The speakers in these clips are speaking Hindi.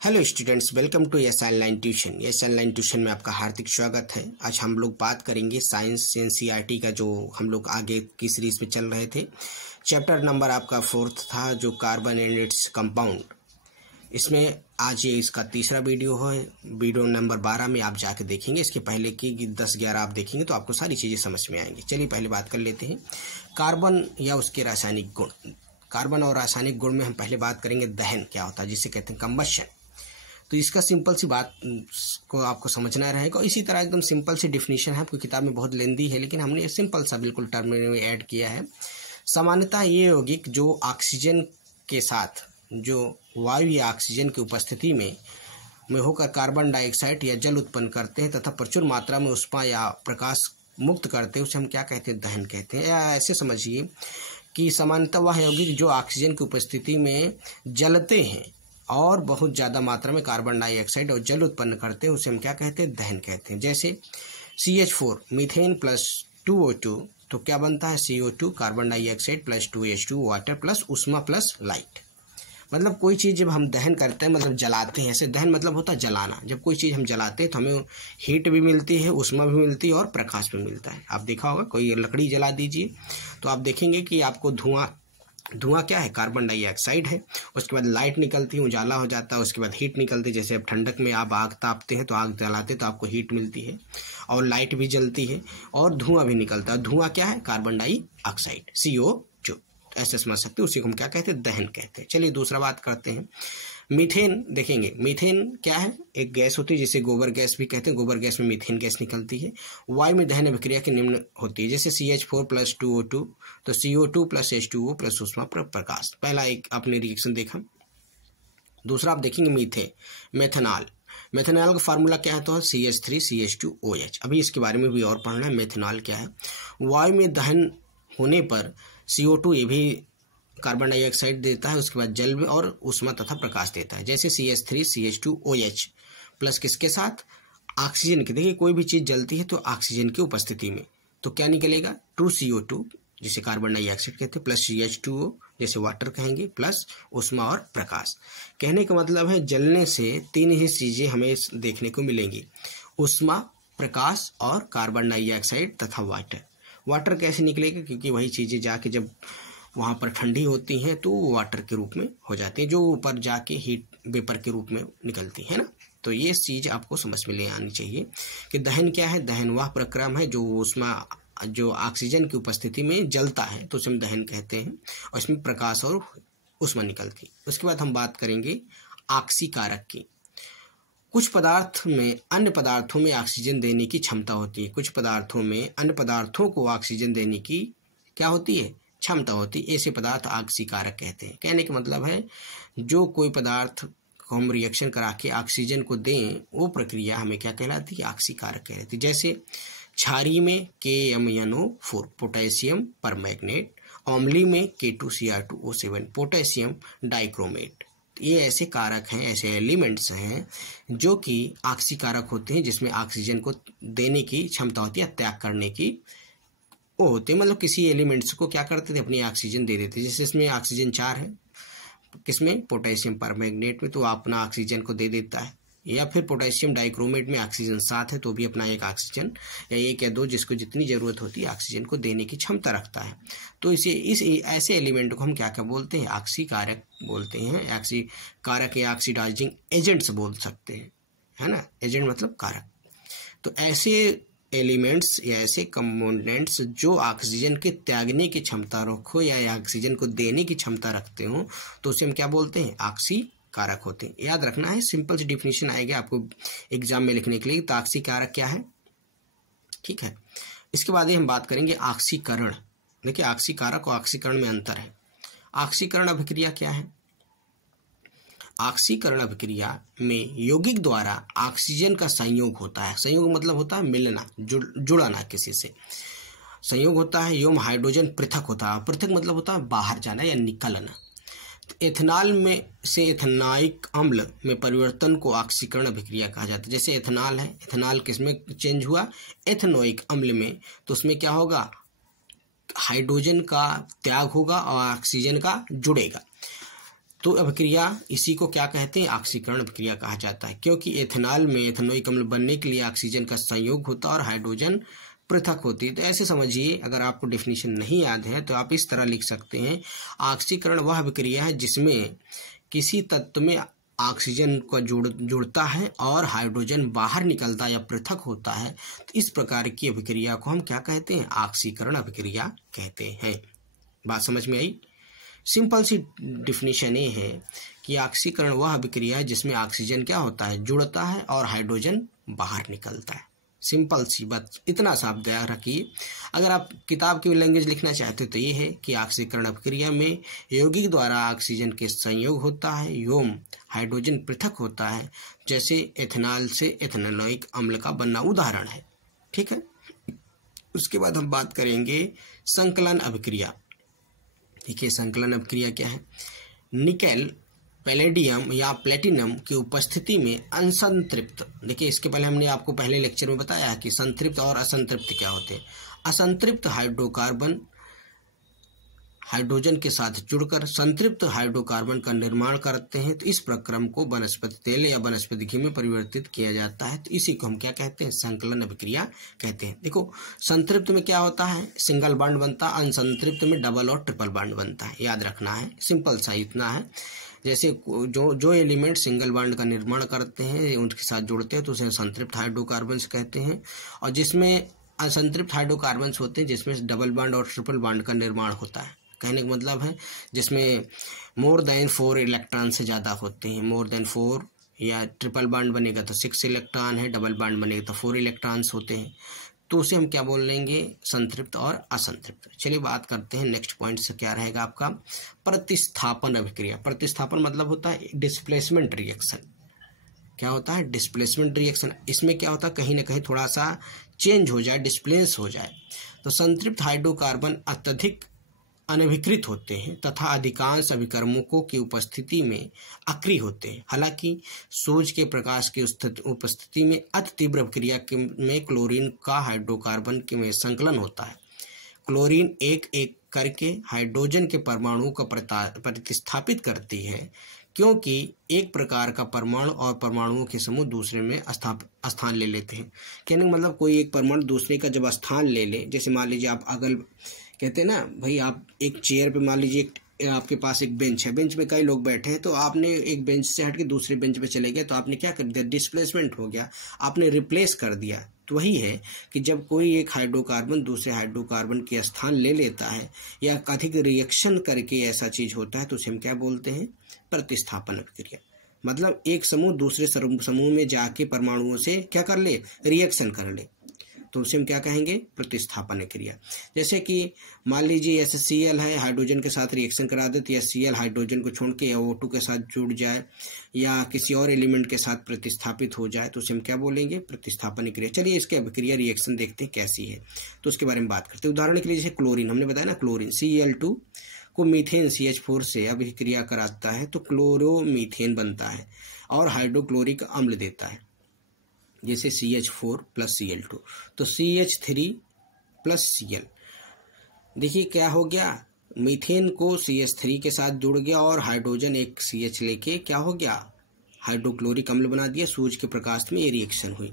Hello students, welcome to S online tuition. S online tuition में आपका हार्दिक स्वागत है। आज हम लोग बात करेंगे साइंस एनसीईआरटी का, जो हम लोग आगे की सीरीज में चल रहे थे। चैप्टर नंबर आपका 4 था, जो कार्बन एंड इट्स कंपाउंड। इसमें आज ये इसका तीसरा वीडियो है। वीडियो नंबर 12 में आप जाके देखेंगे। इसके पहले की 10-11 आप देखेंगे तो आपको सारी चीज़ें समझ में आएंगी। चलिए पहले बात कर लेते हैं कार्बन या उसके रासायनिक गुण। कार्बन और रासायनिक गुण में हम पहले बात करेंगे दहन क्या होता है, जिसे कहते हैं कंबशन। तो इसका सिंपल सी बात को आपको समझना रहेगा। इसी तरह एकदम सिंपल सी डिफिनीशन है, आपकी किताब में बहुत लेंदी है, लेकिन हमने सिंपल सा बिल्कुल टर्म में ऐड किया है। सामान्यतः ये यौगिक जो ऑक्सीजन के साथ, जो वायु या ऑक्सीजन की उपस्थिति में होकर कार्बन डाइऑक्साइड या जल उत्पन्न करते हैं तथा प्रचुर मात्रा में ऊष्मा या प्रकाश मुक्त करते हैं, उसे हम क्या कहते हैं, दहन कहते हैं। या ऐसे समझिए कि सामान्यतः वह यौगिक जो ऑक्सीजन की उपस्थिति में जलते हैं और बहुत ज़्यादा मात्रा में कार्बन डाइऑक्साइड और जल उत्पन्न करते हैं, उसे हम क्या कहते हैं, दहन कहते हैं। जैसे CH4 मीथेन प्लस 2O2, तो क्या बनता है, CO2 carbon dioxide plus 2H2 water plus ऊष्मा प्लस लाइट। मतलब कोई चीज़ जब हम दहन करते हैं, मतलब जलाते हैं, ऐसे दहन मतलब होता है जलाना। जब कोई चीज़ हम जलाते हैं तो हमें हीट भी मिलती है, ऊष्मा भी मिलती है और प्रकाश भी मिलता है। आप देखा होगा, कोई लकड़ी जला दीजिए तो आप देखेंगे कि आपको धुआं क्या है, कार्बन डाइऑक्साइड है। उसके बाद लाइट निकलती है, उजाला हो जाता है। उसके बाद हीट निकलती है। जैसे अब ठंडक में आप आग तापते हैं तो आग जलाते हैं तो आपको हीट मिलती है और लाइट भी जलती है और धुआं भी निकलता है। धुआं क्या है, कार्बन डाइऑक्साइड, CO2। ऐसे समझ सकते हैं, उसी को हम क्या कहते हैं, दहन कहते हैं। चलिए दूसरा बात करते हैं। मीथेन देखेंगे। मीथेन क्या है, एक गैस होती है जिसे गोबर गैस भी कहते हैं। गोबर गैस में मीथेन गैस निकलती है। वायु में दहन अभिक्रिया की निम्न होती है। जैसे CH4 प्लस 2O2, तो CO2 प्लस H2O प्लस ऊष्मा प्रकाश। पहला एक आपने रिएक्शन देखा। दूसरा आप देखेंगे मेथनॉल। मेथनॉल का फार्मूला क्या है, तो CH3CH2OH। अभी इसके बारे में भी और पढ़ना है। मेथनॉल क्या है, वायु में दहन होने पर CO2 ये भी कार्बन डाइऑक्साइड देता है, उसके बाद जल और ऊष्मा तथा प्रकाश देता है। जैसे CH3CH2OH प्लस किसके साथ, ऑक्सीजन के। देखिए कोई भी चीज़ जलती है तो ऑक्सीजन की उपस्थिति में, तो क्या निकलेगा, 2CO2 जिसे कार्बन डाइऑक्साइड कहते हैं प्लस CH2O जैसे वाटर कहेंगे प्लस ऊष्मा और प्रकाश। कहने का मतलब है जलने से तीन ही चीज़ें हमें देखने को मिलेंगी, ऊष्मा, प्रकाश और कार्बन डाइऑक्साइड तथा वाटर। वाटर कैसे निकलेगा, क्योंकि वही चीज़ें जाके जब वहाँ पर ठंडी होती हैं तो वाटर के रूप में हो जाती है, जो ऊपर जाके हीट वेपर के रूप में निकलती है ना। तो ये चीज़ आपको समझ में ले आनी चाहिए कि दहन क्या है। दहन वह प्रक्रम है जो ऊष्मा, जो ऑक्सीजन की उपस्थिति में जलता है तो उसे हम दहन कहते हैं, और इसमें प्रकाश और ऊष्मा निकलती है। उसके बाद हम बात करेंगे ऑक्सीकारक की। कुछ पदार्थ में अन्य पदार्थों में ऑक्सीजन देने की क्षमता होती है। कुछ पदार्थों में अन्य पदार्थों को ऑक्सीजन देने की क्या होती है, क्षमता होती है। ऐसे पदार्थ ऑक्सीकारक कहते हैं। कहने का मतलब है जो कोई पदार्थ को हम रिएक्शन करा के ऑक्सीजन को दें, वो प्रक्रिया हमें क्या कहलाती है, ऑक्सीकारक कहलाती है। जैसे क्षारीय में KMnO4 पोटेशियम परमैंगनेट, अम्लीय में K2Cr2O7 पोटेशियम डाइक्रोमेट। ये ऐसे कारक हैं, ऐसे एलिमेंट्स हैं जो कि ऑक्सीकारक होते हैं, जिसमें ऑक्सीजन को देने की क्षमता होती है, त्याग करने की वो होते हैं। मतलब किसी एलिमेंट्स को क्या करते थे, अपनी ऑक्सीजन दे देते। जैसे इसमें ऑक्सीजन 4 है, किसमें, पोटेशियम परमैंगनेट में, तो अपना ऑक्सीजन को दे देता है। या फिर पोटेशियम डाइक्रोमेट में ऑक्सीजन 7 है तो भी अपना एक ऑक्सीजन या 1 या 2 जिसको जितनी जरूरत होती है ऑक्सीजन को देने की क्षमता रखता है। तो इस ऐसे एलिमेंट को हम क्या क्या बोलते हैं, ऑक्सीकारक बोलते हैं। ऑक्सीकारक या ऑक्सीडाइजिंग एजेंट्स बोल सकते हैं, है ना। एजेंट मतलब कारक। तो ऐसे एलिमेंट्स या ऐसे कंपोनेंट्स जो ऑक्सीजन के त्यागने की क्षमता रखो या ऑक्सीजन को देने की क्षमता रखते हो, तो उसे हम क्या बोलते हैं, ऑक्सीकारक होते हैं। याद रखना है, सिंपल सी डिफिनीशन आएगी आपको एग्जाम में लिखने के लिए। तो ऑक्सीकारक क्या है, ठीक है। इसके बाद ही हम बात करेंगे ऑक्सीकरण। देखिए ऑक्सीकारक और ऑक्सीकरण में अंतर है। ऑक्सीकरण अभिक्रिया क्या है, ऑक्सीकरण अभिक्रिया में यौगिक द्वारा ऑक्सीजन का संयोग होता है। संयोग मतलब होता है मिलना, जुड़ना किसी से, संयोग होता है। एवं हाइड्रोजन पृथक होता है। पृथक मतलब होता है बाहर जाना या निकलना। तो एथेनॉल में से एथेनॉइक अम्ल में परिवर्तन को ऑक्सीकरण अभिक्रिया कहा जाता है। जैसे एथेनॉल है, एथेनॉल किसमें चेंज हुआ, एथेनोइक अम्ल में, तो उसमें क्या होगा, हाइड्रोजन का त्याग होगा और ऑक्सीजन का जुड़ेगा। तो अभिक्रिया इसी को क्या कहते हैं, ऑक्सीकरण अभिक्रिया कहा जाता है, क्योंकि एथेनॉल में एथेनोइक अम्ल बनने के लिए ऑक्सीजन का संयोग होता है और हाइड्रोजन पृथक होती है। तो ऐसे समझिए, अगर आपको डेफिनेशन नहीं याद है तो आप इस तरह लिख सकते हैं, ऑक्सीकरण वह अभिक्रिया है जिसमें किसी तत्व में ऑक्सीजन को जुड़ता है और हाइड्रोजन बाहर निकलता या पृथक होता है। तो इस प्रकार की अभिक्रिया को हम क्या कहते हैं, ऑक्सीकरण अभिक्रिया कहते हैं। बात समझ में आई? सिंपल सी डिफिनीशन ये है कि ऑक्सीकरण वह अभिक्रिया है जिसमें ऑक्सीजन क्या होता है, जुड़ता है और हाइड्रोजन बाहर निकलता है। सिंपल सी बात, इतना सा आप ध्यान रखिए। अगर आप किताब की लैंग्वेज लिखना चाहते हो तो ये है कि ऑक्सीकरण अभिक्रिया में यौगिक द्वारा ऑक्सीजन के संयोग होता है एवं हाइड्रोजन पृथक होता है, जैसे एथेनॉल से एथेनोइक अम्ल का बनना उदाहरण है। ठीक है। उसके बाद हम बात करेंगे संकलन अभिक्रिया। देखिए, संकलन अभिक्रिया क्या है, निकेल पैलेडियम या प्लेटिनम की उपस्थिति में असंतृप्त, देखिए इसके पहले हमने आपको पहले लेक्चर में बताया कि संतृप्त और असंतृप्त क्या होते हैं। असंतृप्त हाइड्रोकार्बन हाइड्रोजन के साथ जुड़कर संतृप्त हाइड्रोकार्बन का निर्माण करते हैं। तो इस प्रक्रम को वनस्पति तेल या वनस्पति घी में परिवर्तित किया जाता है। तो इसी को हम क्या कहते हैं, संकलन अभिक्रिया कहते हैं। देखो, संतृप्त में क्या होता है, सिंगल बॉन्ड बनता है, असंतृप्त में डबल और ट्रिपल बॉन्ड बनता है। याद रखना है, सिंपल सा इतना है। जैसे जो एलिमेंट सिंगल बॉन्ड का निर्माण करते हैं, उनके साथ जुड़ते हैं तो उसे संतृप्त हाइड्रोकार्बन्स कहते हैं, और जिसमें असंतृप्त हाइड्रोकार्बन्स होते हैं जिसमें डबल बॉन्ड और ट्रिपल बॉन्ड का निर्माण होता है। कहने का मतलब है जिसमें मोर देन 4 इलेक्ट्रॉन से ज़्यादा होते हैं, मोर देन 4, या ट्रिपल बॉन्ड बनेगा तो 6 इलेक्ट्रॉन है, डबल बॉन्ड बनेगा तो 4 इलेक्ट्रॉन्स होते हैं। तो उसे हम क्या बोल लेंगे, संतृप्त और असंतृप्त। चलिए बात करते हैं नेक्स्ट पॉइंट से, क्या रहेगा आपका, प्रतिस्थापन अभिक्रिया। प्रतिस्थापन मतलब होता है डिस्प्लेसमेंट रिएक्शन। क्या होता है, डिस्प्लेसमेंट रिएक्शन। इसमें क्या होता है, कहीं ना कहीं थोड़ा सा चेंज हो जाए, डिस्प्लेस हो जाए। तो संतृप्त हाइड्रोकार्बन अत्यधिक अनभिकृत होते हैं तथा अधिकांश अभिकर्मकों की उपस्थिति में अक्रिय होते हैं। हालांकि सूर्य के प्रकाश की उपस्थिति में अति तीव्र अभिक्रिया में क्लोरीन का हाइड्रोकार्बन में संकलन होता है। क्लोरीन एक एक करके हाइड्रोजन के परमाणुओं को प्रतिस्थापित करती है, क्योंकि एक प्रकार का परमाणु और परमाणुओं के समूह दूसरे में स्थान ले लेते हैं। कहने का मतलब कोई एक परमाणु दूसरे का जब स्थान ले ले, जैसे मान लीजिए आप अगल कहते हैं ना भाई, आप एक चेयर पे मान लीजिए आपके पास एक बेंच है, बेंच पे कई लोग बैठे हैं, तो आपने एक बेंच से हट के दूसरे बेंच पे चले गए, तो आपने क्या कर दिया, डिस्प्लेसमेंट हो गया, आपने रिप्लेस कर दिया। तो वही है कि जब कोई एक हाइड्रोकार्बन दूसरे हाइड्रोकार्बन के स्थान ले लेता है या अधिक रिएक्शन करके ऐसा चीज होता है, तो उसे हम क्या बोलते हैं, प्रतिस्थापन अभिक्रिया। मतलब एक समूह दूसरे समूह में जाके परमाणुओं से क्या कर ले, रिएक्शन कर ले, तो उसे हम क्या कहेंगे, प्रतिस्थापन क्रिया। जैसे कि मान लीजिए HCl है, हाइड्रोजन के साथ रिएक्शन करा दे तो HCl हाइड्रोजन को छोड़ के O2 के साथ जुड़ जाए या किसी और एलिमेंट के साथ प्रतिस्थापित हो जाए, तो उसे हम क्या बोलेंगे, प्रतिस्थापन क्रिया। चलिए इसके अभिक्रिया रिएक्शन देखते हैं कैसी है, तो उसके बारे में बात करते हैं। उदाहरण के लिए जैसे क्लोरीन, हमने बताया ना, क्लोरीन Cl2 को मीथेन CH4 से अभिक्रिया कराता है तो क्लोरोमीथेन बनता है और हाइड्रोक्लोरिक अम्ल देता है, जैसे CH4 + Cl2, तो CH3 + Cl। देखिए क्या हो गया, मीथेन को CH3 के साथ जुड़ गया और हाइड्रोजन एक CH लेके क्या हो गया, हाइड्रोक्लोरिक अम्ल बना दिया। सूरज के प्रकाश में ये रिएक्शन हुई,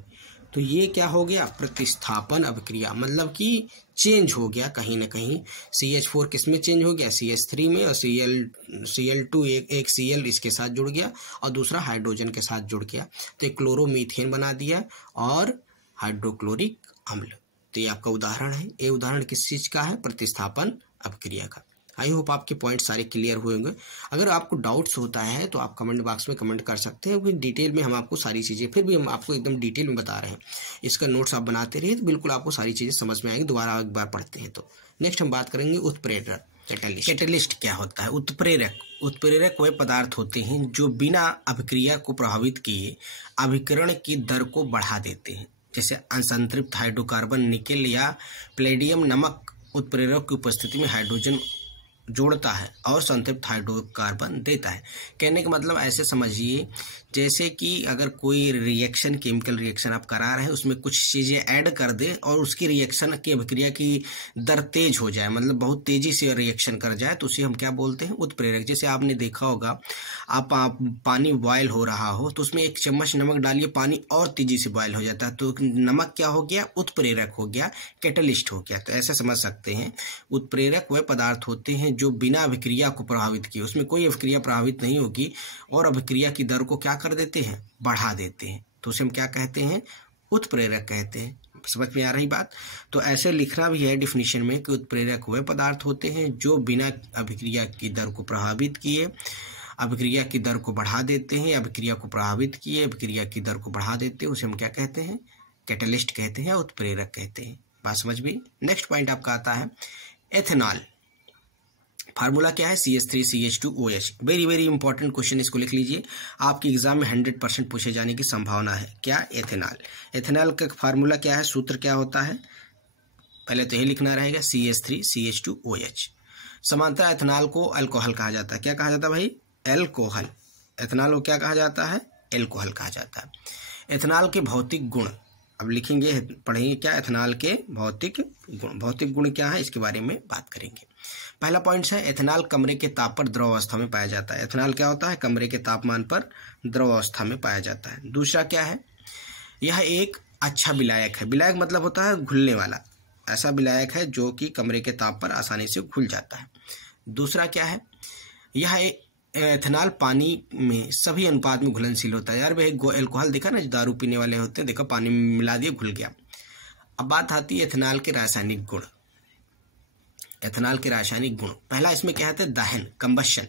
तो ये क्या हो गया, प्रतिस्थापन अभिक्रिया। मतलब कि चेंज हो गया कहीं ना कहीं, CH4 किस में चेंज हो गया, CH3 में, और Cl2 एक Cl इसके साथ जुड़ गया और दूसरा हाइड्रोजन के साथ जुड़ गया, तो एक क्लोरोमीथेन बना दिया और हाइड्रोक्लोरिक अम्ल। तो ये आपका उदाहरण है। ये उदाहरण किस चीज का है, प्रतिस्थापन अभिक्रिया का। आई होप आपके पॉइंट सारे क्लियर हुए होंगे। अगर आपको डाउट्स होता है तो आप कमेंट बॉक्स में कमेंट कर सकते हैं, क्योंकि डिटेल में हम आपको सारी चीज़ें, फिर भी हम आपको एकदम डिटेल में बता रहे हैं। इसका नोट्स आप बनाते रहिए तो बिल्कुल आपको सारी चीज़ें समझ में आएंगी, दोबारा एक बार पढ़ते हैं तो। नेक्स्ट हम बात करेंगे उत्प्रेरक, कैटलिस्ट क्या होता है। उत्प्रेरक वे पदार्थ होते हैं जो बिना अभिक्रिया को प्रभावित किए अभिकरण की दर को बढ़ा देते हैं। जैसे असंतृप्त हाइड्रोकार्बन निकेल या प्लेडियम नमक उत्प्रेरक की उपस्थिति में हाइड्रोजन जोड़ता है और संतृप्त हाइड्रोकार्बन देता है। कहने का मतलब ऐसे समझिए जैसे कि अगर कोई रिएक्शन, केमिकल रिएक्शन आप करा रहे हैं, उसमें कुछ चीज़ें ऐड कर दे और उसकी रिएक्शन की अभिक्रिया की दर तेज हो जाए, मतलब बहुत तेजी से रिएक्शन कर जाए, तो उसे हम क्या बोलते हैं? उत्प्रेरक। जैसे आपने देखा होगा, आप पानी बॉयल हो रहा हो तो उसमें 1 चम्मच नमक डालिए, पानी और तेजी से बॉयल हो जाता है, तो नमक क्या हो गया? उत्प्रेरक हो गया, कैटलिस्ट हो गया। तो ऐसा समझ सकते हैं उत्प्रेरक वह पदार्थ होते हैं जो बिना अभिक्रिया को प्रभावित किए, उसमें कोई अभिक्रिया प्रभावित नहीं होगी और अभिक्रिया की दर को क्या कर देते हैं? बढ़ा देते हैं, तो उसे हम क्या कहते हैं? उत्प्रेरक कहते हैं। समझ में आ रही बात? तो ऐसे लिखना भी है डिफिनीशन में कि उत्प्रेरक वह पदार्थ होते हैं जो बिना अभिक्रिया की दर को प्रभावित किए अभिक्रिया की दर को बढ़ा देते हैं, अभिक्रिया को प्रभावित किए अभिक्रिया की दर को बढ़ा देते हैं, उसे हम क्या कहते हैं? कैटलिस्ट कहते हैं या उत्प्रेरक कहते हैं। बात समझ में? नेक्स्ट पॉइंट आपका आता है एथेनॉल। फार्मूला क्या है? CH3CH2OH। Very very important question, इसको लिख लीजिए, आपके एग्जाम में 100% पूछे जाने की संभावना है। क्या? एथेनॉल। एथेनॉल का फार्मूला क्या है? सूत्र क्या होता है? पहले तो यही लिखना रहेगा, CH3CH2OH। समानतः एथेनॉल को अल्कोहल कहा जाता है। क्या कहा जाता है भाई? एल्कोहल। एथेनॉल को क्या कहा जाता है? एल्कोहल कहा जाता है। एथेनॉल के भौतिक गुण अब लिखेंगे, पढ़ेंगे क्या? एथेनॉल के भौतिक गुण। भौतिक गुण क्या है इसके बारे में बात करेंगे। पहला पॉइंट है एथेनॉल कमरे के ताप पर द्रव अवस्था में पाया जाता है। एथेनॉल क्या होता है? कमरे के तापमान पर द्रव अवस्था में पाया जाता है। दूसरा क्या है? यह एक अच्छा विलायक है। विलायक मतलब होता है घुलने वाला, ऐसा विलायक है जो कि कमरे के ताप पर आसानी से घुल जाता है। दूसरा क्या है? यह एथेनॉल पानी में सभी अनुपात में घुलनशील होता है। यार भाई एल्कोहल देखा ना, जो दारू पीने वाले होते हैं, देखो पानी में मिला दिए घुल गया। अब बात आती है एथेनॉल के रासायनिक गुण। एथेनॉल के रासायनिक गुण, पहला इसमें क्या है? दहन, कंबशन।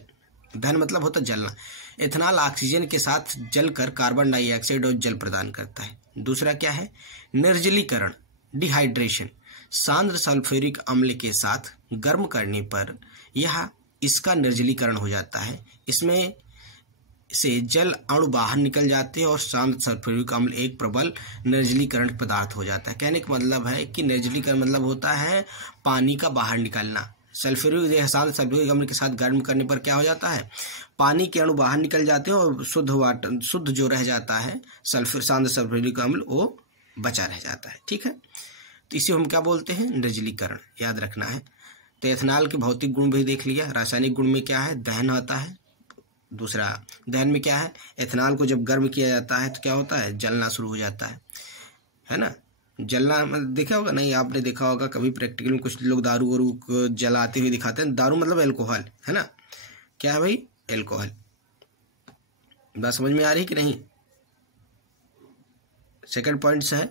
दहन मतलब होता है जलना। एथेनॉल ऑक्सीजन के साथ जलकर कार्बन डाइऑक्साइड और जल प्रदान करता है। दूसरा क्या है? निर्जलीकरण, डिहाइड्रेशन। सांद्र सल्फ्यूरिक अम्ल के साथ गर्म करने पर यह इसका निर्जलीकरण हो जाता है। इसमें से जल अणु बाहर निकल जाते हैं और सांद्र सल्फ्यूरिक अम्ल एक प्रबल निर्जलीकरण पदार्थ हो जाता है। कहने का मतलब है कि निर्जलीकरण मतलब होता है पानी का बाहर निकलना। सांद्र सल्फ्यूरिक अम्ल के साथ गर्म करने पर क्या हो जाता है? पानी के अणु बाहर निकल जाते हैं और शुद्ध जो रह जाता है सांद्र सल्फ्यूरिक अम्ल, वो बचा रह जाता है। ठीक है, तो इसे हम क्या बोलते हैं? निर्जलीकरण, याद रखना है। तो एथेनॉल के भौतिक गुण भी देख लिया। रासायनिक गुण में क्या है? दहन आता है। दूसरा दहन में क्या है? एथेनॉल को जब गर्म किया जाता है तो क्या होता है? जलना शुरू हो जाता है ना? जलना देखा होगा नहीं? आपने देखा होगा कभी प्रैक्टिकल में, कुछ लोग दारू वारू जलाते हुए दिखाते हैं। दारू मतलब अल्कोहल है ना? क्या है भाई? एल्कोहल। बात समझ में आ रही कि नहीं? सेकंड पॉइंट है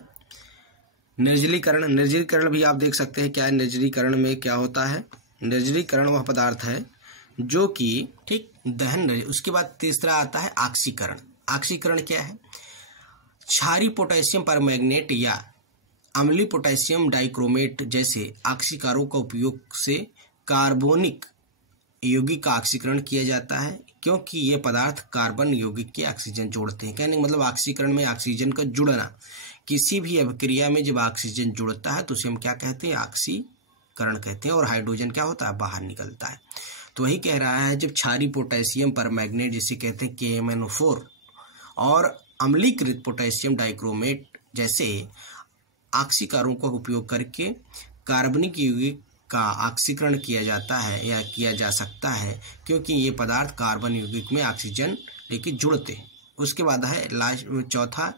निर्जलीकरण। निर्जलीकरण भी आप देख सकते हैं क्या है। निर्जलीकरण में क्या होता है? निर्जलीकरण वह पदार्थ है जो कि ठीक दहन। उसके बाद तीसरा आता है ऑक्सीकरण। ऑक्सीकरण क्या है? क्षारीय पोटेशियम परमैंगनेट या अम्लीय पोटेशियम डाइक्रोमेट जैसे ऑक्सीकारकों का उपयोग से कार्बोनिक यौगिक का ऑक्सीकरण किया जाता है, क्योंकि ये पदार्थ कार्बन यौगिक के ऑक्सीजन जोड़ते हैं। कहने का मतलब ऑक्सीकरण में ऑक्सीजन का जुड़ना। किसी भी अभिक्रिया में जब ऑक्सीजन जुड़ता है तो उसे हम क्या कहते हैं? ऑक्सीकरण कहते हैं। और हाइड्रोजन क्या होता है? बाहर निकलता है। तो वही कह रहा है, जब क्षारीय पोटेशियम परमैंगनेट जिसे कहते हैं KMnO4 और अम्लीकृत पोटेशियम डाइक्रोमेट जैसे ऑक्सीकारकों का उपयोग करके कार्बनिक यौगिक का ऑक्सीकरण किया जाता है या किया जा सकता है, क्योंकि ये पदार्थ कार्बन यौगिक में ऑक्सीजन लेके जुड़ते हैं। उसके बाद है लास्ट चौथा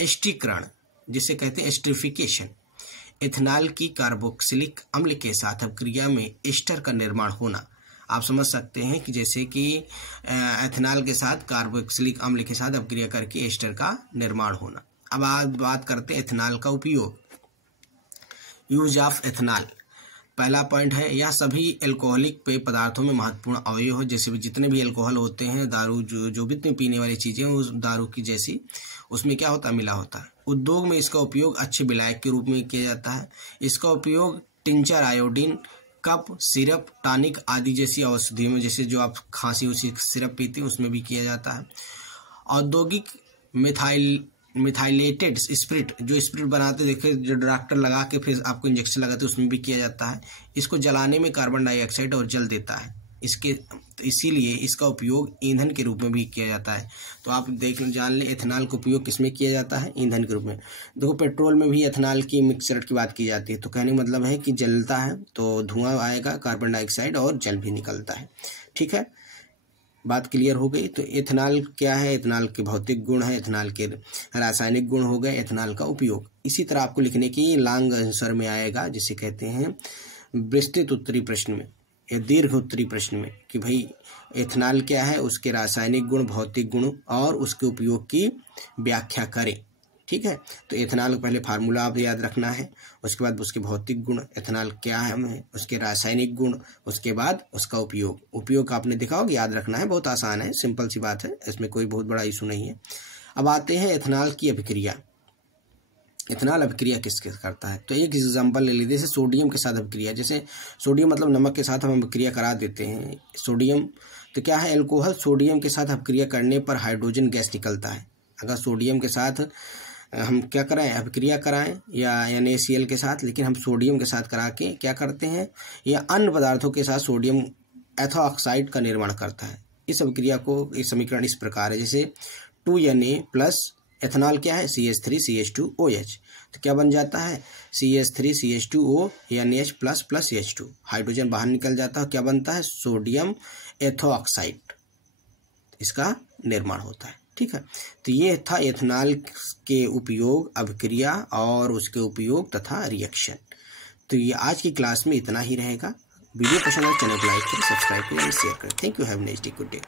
एस्टीकरण, जिसे कहते हैं एस्टरिफिकेशन। एथेनॉल की कार्बोक्सिलिक अम्ल के साथ अभिक्रिया में एस्टर का निर्माण होना। आप समझ सकते हैं कि जैसे कि एथेनॉल के साथ कार्बोक्सिलिक अम्ल के साथ अभिक्रिया करके एस्टर का निर्माण होना। अब आज बात करते हैं एथेनॉल का उपयोग। Use of ethanol. पहला पॉइंट है, यह सभी एल्कोहलिक पेय पदार्थों में महत्वपूर्ण अवयव है। जैसे भी जितने भी एल्कोहल होते हैं, दारू जो भी पीने वाली चीजें उस दारू की जैसी उसमें क्या होता है? मिला होता है। उद्योग में इसका उपयोग अच्छे विलायक के रूप में किया जाता है। इसका उपयोग tincture, iodine, cup, syrup, tonic आदि जैसी औषधियों में, जैसे जो आप खांसी उसी सिरप पीते हैं उसमें भी किया जाता है। औद्योगिक मिथाइल मिथाइलेटेड स्पिरिट, जो स्पिरिट बनाते देखे, जो डॉक्टर लगा के फिर आपको इंजेक्शन लगाते उसमें भी किया जाता है। इसको जलाने में कार्बन डाइऑक्साइड और जल देता है, इसीलिए इसका उपयोग ईंधन के रूप में भी किया जाता है। तो आप जान लें एथेनॉल का उपयोग किसमें किया जाता है, ईंधन के रूप में। देखो पेट्रोल में भी एथेनॉल की मिक्सचर की बात की जाती है, तो कहने का मतलब है कि जलता है तो धुआं आएगा, कार्बन डाइऑक्साइड और जल भी निकलता है। ठीक है, बात क्लियर हो गई। तो एथेनॉल क्या है, एथेनॉल के भौतिक गुण है, एथेनॉल के रासायनिक गुण हो गए, एथेनॉल का उपयोग। इसी तरह आपको लिखने की लॉन्ग आंसर में आएगा, जिसे कहते हैं विस्तृत उत्तरी प्रश्न में या दीर्घ उत्तरी प्रश्न में, कि भाई एथेनॉल क्या है, उसके रासायनिक गुण, भौतिक गुण और उसके उपयोग की व्याख्या करें। ठीक है, तो एथेनॉल का पहले फार्मूला आप याद रखना है, उसके बाद उसके भौतिक गुण, एथेनॉल क्या है हमें, उसके रासायनिक गुण, उसके बाद उसका उपयोग आपने देखा होगा, याद रखना है, बहुत आसान है, सिंपल सी बात है, इसमें कोई बहुत बड़ा इशू नहीं है। अब आते हैं एथेनॉल की अभिक्रिया। एथेनॉल अभिक्रिया किस करता है, तो एक एग्जांपल ले लीजिए, जैसे सोडियम के साथ अभिक्रिया, जैसे सोडियम मतलब नमक के साथ हम अभिक्रिया करा देते हैं सोडियम, तो क्या है, एल्कोहल सोडियम के साथ अभिक्रिया करने पर हाइड्रोजन गैस निकलता है। अगर सोडियम के साथ हम क्या कराएं, अभिक्रिया कराएं या NaCl के साथ, लेकिन हम सोडियम के साथ करा के क्या करते हैं, या अन्य पदार्थों के साथ सोडियम एथोऑक्साइड का निर्माण करता है। इस अभिक्रिया को, इस समीकरण इस प्रकार है, जैसे 2Na प्लस एथेनॉल क्या है, CH3CH2OH, तो क्या बन जाता है, CH3CH2O NH plus plus H2, hydrogen बाहर निकल जाता है, क्या बनता है, सोडियम एथोऑक्साइड, इसका निर्माण होता है। ठीक है, तो ये था एथेनॉल के उपयोग, अभिक्रिया और उसके उपयोग तथा रिएक्शन। तो ये आज की क्लास में इतना ही रहेगा। वीडियो पसंद आए चैनल को लाइक करें, सब्सक्राइब करें, शेयर करें। Thank you, have a nice day, good day.